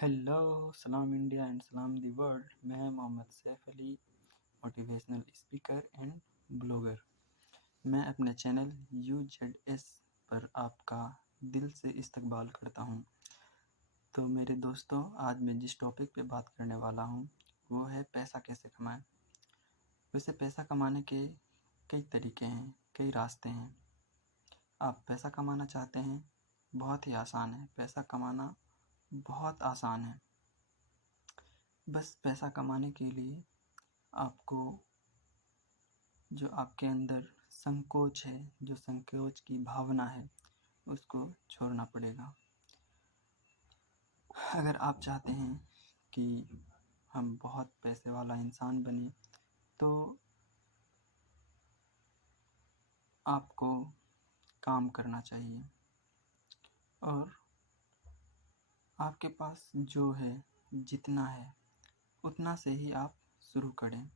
Hello, सलाम India and सलाम the world. मैं Mohammad Saif Ali, motivational speaker and blogger. मैं अपने चैनल UZS पर आपका दिल से इस्तकबाल करता हूं। तो मेरे दोस्तों, आज मैं जिस टॉपिक पे बात करने वाला हूं वो है पैसा कैसे कमाएं। वैसे पैसा कमाने के कई तरीके हैं, कई रास्ते हैं। आप पैसा कमाना चाहते हैं, बहुत ही आसान है। पैसा कमाना बहुत आसान है। बस पैसा कमाने के लिए आपको जो आपके अंदर संकोच है, जो संकोच की भावना है, उसको छोड़ना पड़ेगा। अगर आप चाहते हैं कि हम बहुत पैसे वाला इंसान बने, तो आपको काम करना चाहिए और आपके पास जो है, जितना है, उतना से ही आप शुरू करें।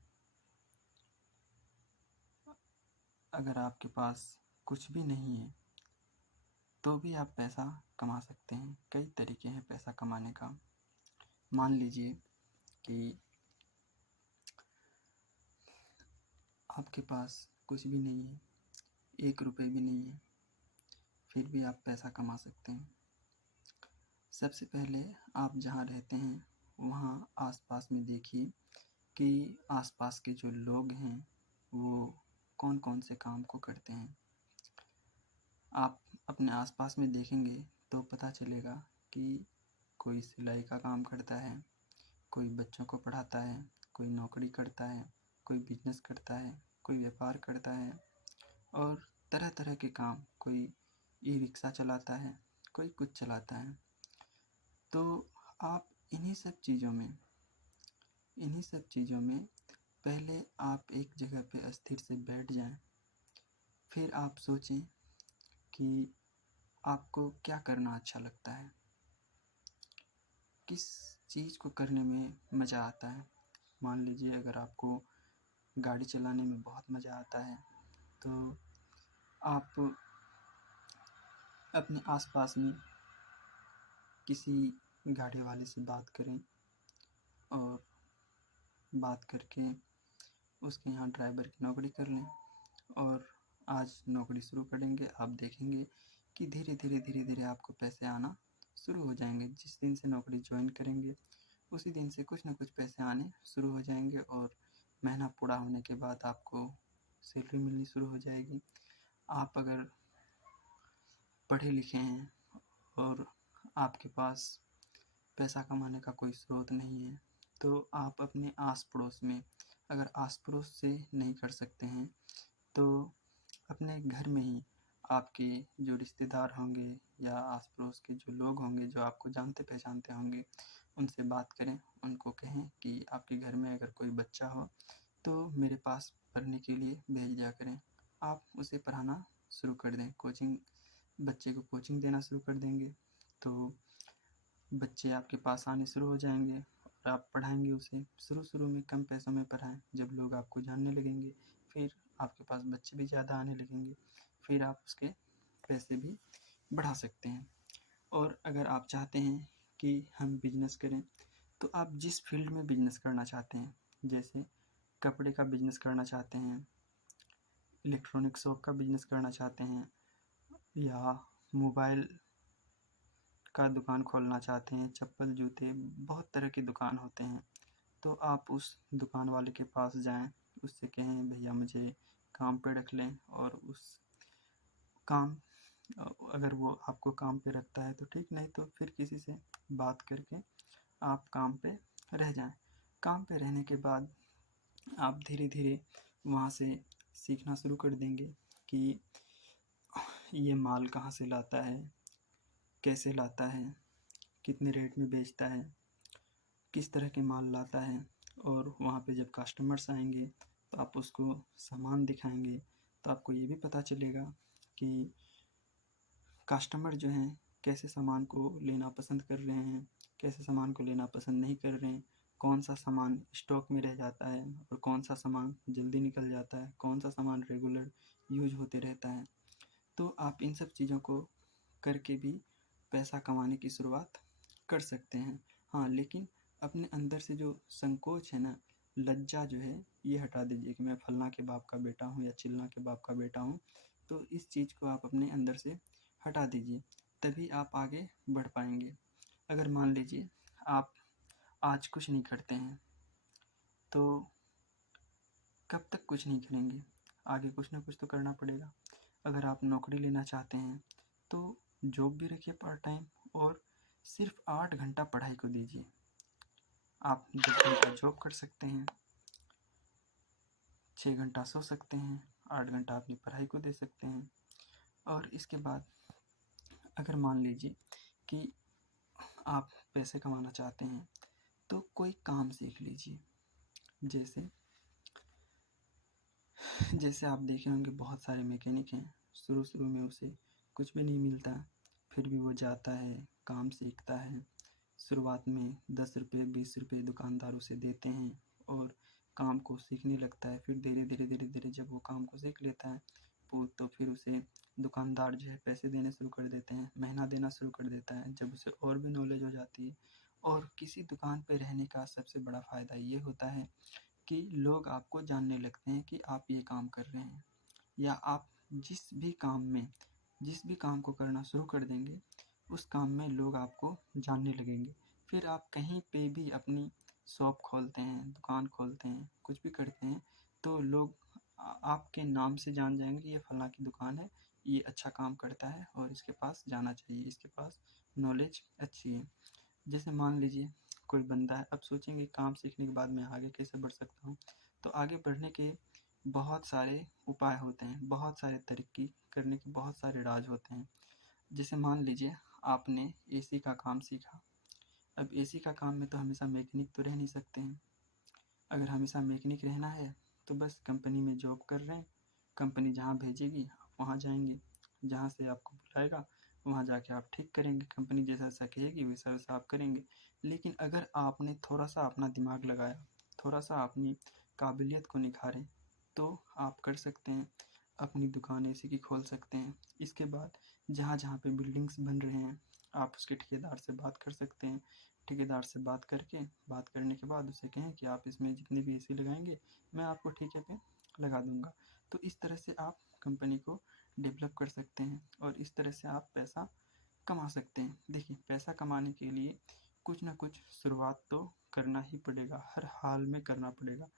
अगर आपके पास कुछ भी नहीं है तो भी आप पैसा कमा सकते हैं। कई तरीके हैं पैसा कमाने का। मान लीजिए कि आपके पास कुछ भी नहीं है, 1 रुपये भी नहीं है, फिर भी आप पैसा कमा सकते हैं। सबसे पहले आप जहाँ रहते हैं वहाँ आसपास में देखिए कि आसपास के जो लोग हैं वो कौन कौन से काम को करते हैं। आप अपने आसपास में देखेंगे तो पता चलेगा कि कोई सिलाई का काम करता है, कोई बच्चों को पढ़ाता है, कोई नौकरी करता है, कोई बिजनेस करता है, कोई व्यापार करता है और तरह तरह के काम। कोई ई रिक्शा चलाता है, कोई कुछ चलाता है। तो आप इन्हीं सब चीज़ों में पहले आप एक जगह पे स्थिर से बैठ जाएं। फिर आप सोचें कि आपको क्या करना अच्छा लगता है, किस चीज़ को करने में मज़ा आता है। मान लीजिए अगर आपको गाड़ी चलाने में बहुत मज़ा आता है तो आप अपने आसपास में किसी गाड़ी वाले से बात करें और बात करके उसके यहाँ ड्राइवर की नौकरी कर लें और आज नौकरी शुरू करेंगे। आप देखेंगे कि धीरे धीरे आपको पैसे आना शुरू हो जाएंगे। जिस दिन से नौकरी ज्वाइन करेंगे उसी दिन से कुछ ना कुछ पैसे आने शुरू हो जाएंगे और महीना पूरा होने के बाद आपको सैलरी मिलनी शुरू हो जाएगी। आप अगर पढ़े लिखे हैं और आपके पास पैसा कमाने का कोई स्रोत नहीं है तो आप अपने आस पड़ोस में, अगर आस पड़ोस से नहीं कर सकते हैं तो अपने घर में ही आपके जो रिश्तेदार होंगे या आस पड़ोस के जो लोग होंगे जो आपको जानते पहचानते होंगे, उनसे बात करें। उनको कहें कि आपके घर में अगर कोई बच्चा हो तो मेरे पास पढ़ने के लिए भेज दिया करें। आप उसे पढ़ाना शुरू कर दें, बच्चे को कोचिंग देना शुरू कर देंगे तो बच्चे आपके पास आने शुरू हो जाएंगे और आप पढ़ाएंगे उसे। शुरू में कम पैसों में पढ़ाएं। जब लोग आपको जानने लगेंगे फिर आपके पास बच्चे भी ज़्यादा आने लगेंगे, फिर आप उसके पैसे भी बढ़ा सकते हैं। और अगर आप चाहते हैं कि हम बिजनेस करें तो आप जिस फील्ड में बिजनेस करना चाहते हैं, जैसे कपड़े का बिजनेस करना चाहते हैं, इलेक्ट्रॉनिक शॉप का बिजनेस करना चाहते हैं या मोबाइल का दुकान खोलना चाहते हैं, चप्पल जूते बहुत तरह की दुकान होते हैं, तो आप उस दुकान वाले के पास जाएं, उससे कहें भैया मुझे काम पे रख लें। और उस काम अगर वो आपको काम पे रखता है तो ठीक, नहीं तो फिर किसी से बात करके आप काम पे रह जाएं। काम पे रहने के बाद आप धीरे धीरे वहाँ से सीखना शुरू कर देंगे कि ये माल कहाँ से लाता है, कैसे लाता है, कितने रेट में बेचता है, किस तरह के माल लाता है। और वहाँ पे जब कस्टमर्स आएंगे तो आप उसको सामान दिखाएंगे तो आपको ये भी पता चलेगा कि कस्टमर जो हैं कैसे सामान को लेना पसंद कर रहे हैं, कैसे सामान को लेना पसंद नहीं कर रहे हैं, कौन सा सामान स्टॉक में रह जाता है और कौन सा सामान जल्दी निकल जाता है, कौन सा सामान रेगुलर यूज होते रहता है। तो आप इन सब चीज़ों को करके भी पैसा कमाने की शुरुआत कर सकते हैं। हाँ, लेकिन अपने अंदर से जो संकोच है ना, लज्जा जो है, ये हटा दीजिए कि मैं फलना के बाप का बेटा हूँ या चिलना के बाप का बेटा हूँ। तो इस चीज़ को आप अपने अंदर से हटा दीजिए, तभी आप आगे बढ़ पाएंगे। अगर मान लीजिए आप आज कुछ नहीं करते हैं तो कब तक कुछ नहीं करेंगे, आगे कुछ ना कुछ तो करना पड़ेगा। अगर आप नौकरी लेना चाहते हैं तो जॉब भी रखिए पार्ट टाइम, और सिर्फ 8 घंटा पढ़ाई को दीजिए। आप 10 घंटा जॉब कर सकते हैं, 6 घंटा सो सकते हैं, 8 घंटा अपनी पढ़ाई को दे सकते हैं। और इसके बाद अगर मान लीजिए कि आप पैसे कमाना चाहते हैं तो कोई काम सीख लीजिए। जैसे जैसे आप देखे होंगे बहुत सारे मैकेनिक हैं, शुरू में उसे कुछ भी नहीं मिलता, फिर भी वो जाता है, काम सीखता है। शुरुआत में 10 रुपये 20 रुपये दुकानदार उसे देते हैं और काम को सीखने लगता है। फिर धीरे धीरे जब वो काम को सीख लेता है तो फिर उसे दुकानदार जो है पैसे देने शुरू कर देते हैं, महीना देना शुरू कर देता है, जब उसे और भी नॉलेज हो जाती है। और किसी दुकान पे रहने का सबसे बड़ा फ़ायदा ये होता है कि लोग आपको जानने लगते हैं कि आप ये काम कर रहे हैं, या आप जिस भी काम को करना शुरू कर देंगे उस काम में लोग आपको जानने लगेंगे। फिर आप कहीं पे भी अपनी शॉप खोलते हैं, दुकान खोलते हैं, कुछ भी करते हैं तो लोग आपके नाम से जान जाएंगे, ये फलां की दुकान है, ये अच्छा काम करता है और इसके पास जाना चाहिए, इसके पास नॉलेज अच्छी है। जैसे मान लीजिए कोई बंदा है, अब सोचेंगे काम सीखने के बाद मैं आगे कैसे बढ़ सकता हूँ। तो आगे बढ़ने के बहुत सारे उपाय होते हैं, बहुत सारे तरीके करने के बहुत सारे राज होते हैं। जैसे मान लीजिए आपने एसी का काम सीखा। अब एसी का काम में तो हमेशा मैकेनिक तो रह नहीं सकते हैं। अगर हमेशा मैकेनिक रहना है तो बस कंपनी में जॉब कर रहे हैं, कंपनी जहाँ भेजेगी आप वहाँ जाएंगे, जहाँ से आपको बुलाएगा वहाँ जाके आप ठीक करेंगे, कंपनी जैसा जैसा कहेगी वैसा वैसा आप करेंगे। लेकिन अगर आपने थोड़ा सा अपना दिमाग लगाया, थोड़ा सा अपनी काबिलियत को निखारे, तो आप कर सकते हैं, अपनी दुकान एसी की खोल सकते हैं। इसके बाद जहाँ जहाँ पे बिल्डिंग्स बन रहे हैं आप उसके ठेकेदार से बात कर सकते हैं। ठेकेदार से बात करने के बाद उसे कहें कि आप इसमें जितने भी एसी लगाएंगे मैं आपको ठेके पे लगा दूंगा। तो इस तरह से आप कंपनी को डेवलप कर सकते हैं और इस तरह से आप पैसा कमा सकते हैं। देखिए, पैसा कमाने के लिए कुछ ना कुछ शुरुआत तो करना ही पड़ेगा, हर हाल में करना पड़ेगा।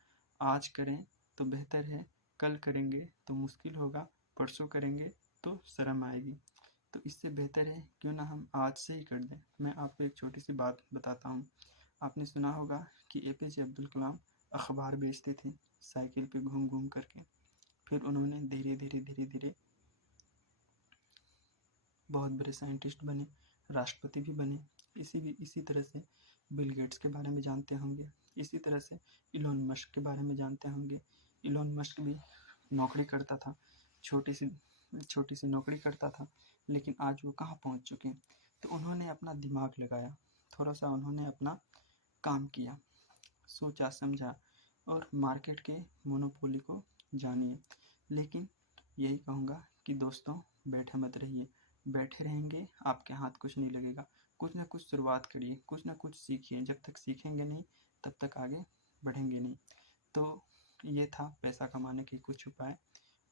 आज करें तो बेहतर है, कल करेंगे तो मुश्किल होगा, परसों करेंगे तो शर्म आएगी। तो इससे बेहतर है क्यों ना हम आज से ही कर दें। मैं आपको एक छोटी सी बात बताता हूँ। आपने सुना होगा कि एपीजे अब्दुल कलाम अखबार बेचते थे साइकिल पे घूम घूम करके। फिर उन्होंने धीरे धीरे बहुत बड़े साइंटिस्ट बने, राष्ट्रपति भी बने। इसी तरह से बिल गेट्स के बारे में जानते होंगे, इसी तरह से इलोन मस्क के बारे में जानते होंगे। इलोन मस्क भी नौकरी करता था, छोटी सी नौकरी करता था, लेकिन आज वो कहाँ पहुँच चुके हैं। तो उन्होंने अपना दिमाग लगाया, थोड़ा सा उन्होंने अपना काम किया, सोचा समझा और मार्केट के मोनोपोली को जानिए। लेकिन यही कहूँगा कि दोस्तों, बैठे मत रहिए, बैठे रहेंगे आपके हाथ कुछ नहीं लगेगा। कुछ ना कुछ शुरुआत करिए, कुछ ना कुछ सीखिए, जब तक सीखेंगे नहीं तब तक आगे बढ़ेंगे नहीं। तो ये था पैसा कमाने के कुछ उपाय,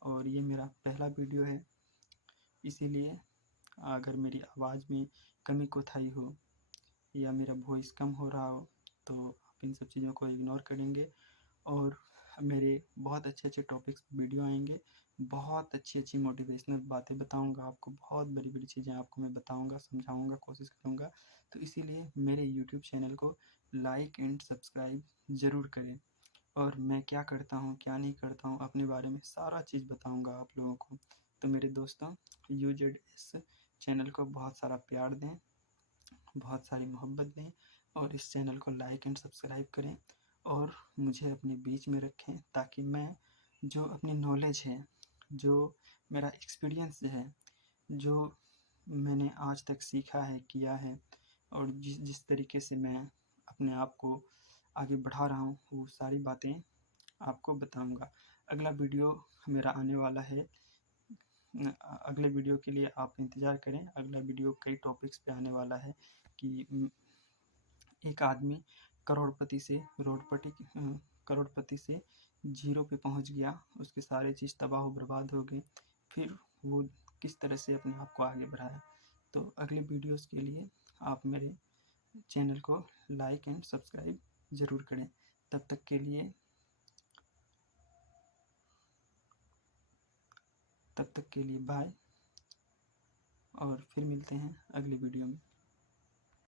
और ये मेरा पहला वीडियो है, इसीलिए अगर मेरी आवाज़ में कमी कोताही हो या मेरा वॉइस कम हो रहा हो तो आप इन सब चीज़ों को इग्नोर करेंगे। और मेरे बहुत अच्छे अच्छे टॉपिक्स वीडियो आएंगे, बहुत अच्छी अच्छी मोटिवेशनल बातें बताऊंगा आपको, बहुत बड़ी बड़ी चीज़ें आपको मैं बताऊंगा, समझाऊंगा, कोशिश करूंगा। तो इसीलिए मेरे यूट्यूब चैनल को लाइक एंड सब्सक्राइब ज़रूर करें। और मैं क्या करता हूँ क्या नहीं करता हूँ अपने बारे में सारा चीज़ बताऊंगा आप लोगों को। तो मेरे दोस्तों, UZS चैनल को बहुत सारा प्यार दें, बहुत सारी मोहब्बत दें और इस चैनल को लाइक एंड सब्सक्राइब करें और मुझे अपने बीच में रखें, ताकि मैं जो अपनी नॉलेज है, जो मेरा एक्सपीरियंस है, जो मैंने आज तक सीखा है, किया है, और जिस जिस तरीके से मैं अपने आप को आगे बढ़ा रहा हूँ वो सारी बातें आपको बताऊंगा। अगला वीडियो मेरा आने वाला है, अगले वीडियो के लिए आप इंतज़ार करें। अगला वीडियो कई टॉपिक्स पे आने वाला है कि एक आदमी करोड़पति से जीरो पे पहुंच गया, उसके सारे चीज़ तबाह बर्बाद हो गए, फिर वो किस तरह से अपने आप को आगे बढ़ाया। तो अगले वीडियोस के लिए आप मेरे चैनल को लाइक एंड सब्सक्राइब ज़रूर करें। तब तक के लिए बाय, और फिर मिलते हैं अगली वीडियो में।